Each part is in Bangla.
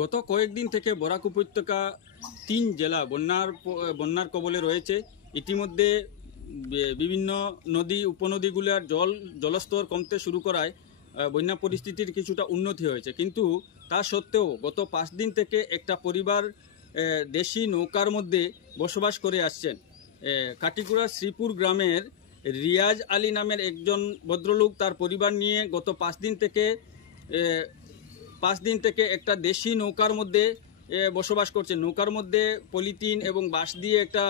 গত কয়েকদিন থেকে বরাক উপত্যকা ৩ জেলা বন্যার কবলে রয়েছে। ইতিমধ্যে বিভিন্ন নদী উপনদীগুলোর জলস্তর কমতে শুরু করায় বন্যা পরিস্থিতির কিছুটা উন্নতি হয়েছে, কিন্তু তা সত্ত্বেও গত ৫ দিন থেকে একটা পরিবার দেশি নৌকার মধ্যে বসবাস করে আসছেন। কাটিগুড়া শ্রীপুর গ্রামের রিয়াজ আলী নামের একজন ভদ্রলোক তার পরিবার নিয়ে গত ৫ দিন থেকে একটা দেশি নৌকার মধ্যে বসবাস করছে। নৌকার মধ্যে পলিথিন এবং বাঁশ দিয়ে একটা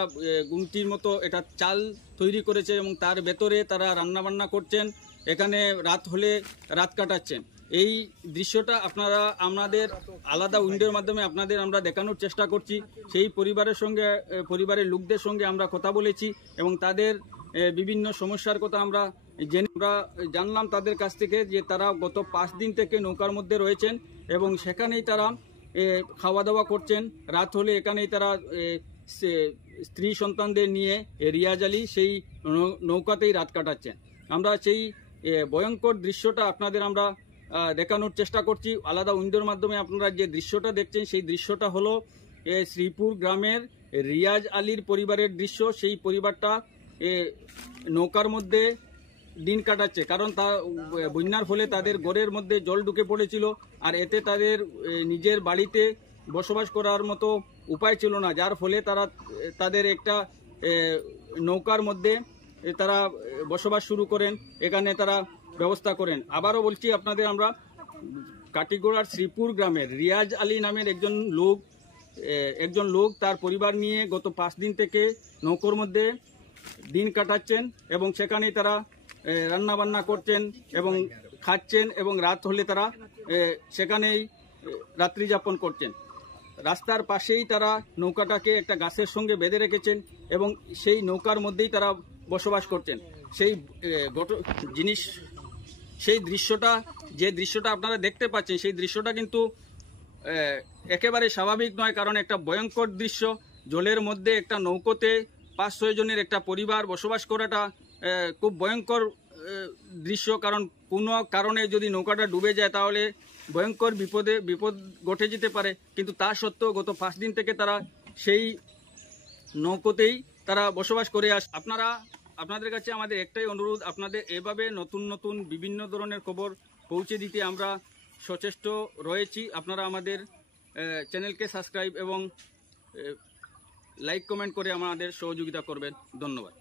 গুমটির মতো এটা চাল তৈরি করেছে এবং তার ভেতরে তারা রান্নাবান্না করছেন। এখানে রাত হলে রাত কাটাচ্ছেন। এই দৃশ্যটা আপনারা আমাদের আলাদা উইন্ডোর মাধ্যমে আপনাদের আমরা দেখানোর চেষ্টা করছি। সেই পরিবারের লোকদের সঙ্গে আমরা কথা বলেছি এবং তাদের বিভিন্ন সমস্যার কথা আমরা জানলাম তাদের কাছ থেকে, যে তারা গত ৫ দিন থেকে নৌকার মধ্যে রয়েছেন এবং সেখানেই তারা খাওয়া দাওয়া করছেন। রাত হলে এখানেই তারা স্ত্রী সন্তানদের নিয়ে রিয়াজ আলী সেই নৌকাতেই রাত কাটাচ্ছেন। আমরা সেই ভয়ঙ্কর দৃশ্যটা আপনাদের আমরা দেখানোর চেষ্টা করছি আলাদা উইন্ডোর মাধ্যমে। আপনারা যে দৃশ্যটা দেখছেন সেই দৃশ্যটা হলো শ্রীপুর গ্রামের রিয়াজ আলীর পরিবারের দৃশ্য। সেই পরিবারটা নৌকার মধ্যে দিন কাটাচ্ছে, কারণ তা বন্যার ফলে তাদের ঘরের মধ্যে জল ঢুকে পড়েছিল, আর এতে তাদের নিজের বাড়িতে বসবাস করার মতো উপায় ছিল না, যার ফলে তাদের একটা নৌকার মধ্যে তারা বসবাস শুরু করেন, এখানে তারা ব্যবস্থা করেন। আবারও বলছি আপনাদের, আমরা কাটিগড়ার শ্রীপুর গ্রামের রিয়াজ আলী নামের একজন লোক তার পরিবার নিয়ে গত ৫ দিন থেকে নৌকোর মধ্যে দিন কাটাচ্ছেন এবং সেখানেই তারা রান্না বান্না করছেন এবং খাচ্ছেন এবং রাত হলে তারা সেখানেই রাত্রি যাপন করছেন। রাস্তার পাশেই তারা নৌকাটাকে একটা গাছের সঙ্গে বেঁধে রেখেছেন এবং সেই নৌকার মধ্যেই তারা বসবাস করছেন। সেই দৃশ্যটা আপনারা দেখতে পাচ্ছেন, সেই দৃশ্যটা কিন্তু একেবারে স্বাভাবিক নয়, কারণ একটা ভয়ঙ্কর দৃশ্য। জলের মধ্যে একটা নৌকোতে ৫-৬ জনের একটা পরিবার বসবাস করাটা খুব ভয়ঙ্কর দৃশ্য, কারণ কোনো কারণে যদি নৌকাটা ডুবে যায় তাহলে ভয়ঙ্কর বিপদ ঘটে যেতে পারে। কিন্তু তা সত্ত্বেও গত ৫ দিন থেকে তারা সেই নৌকোতেই তারা বসবাস করে আপনাদের কাছে আমাদের একটাই অনুরোধ, আপনাদের এভাবে নতুন বিভিন্ন ধরনের খবর পৌঁছে দিতে আমরা সচেষ্ট রয়েছি। আপনারা আমাদের চ্যানেলকে সাবস্ক্রাইব এবং লাইক কমেন্ট করে আমাদের সহযোগিতা করবেন। ধন্যবাদ।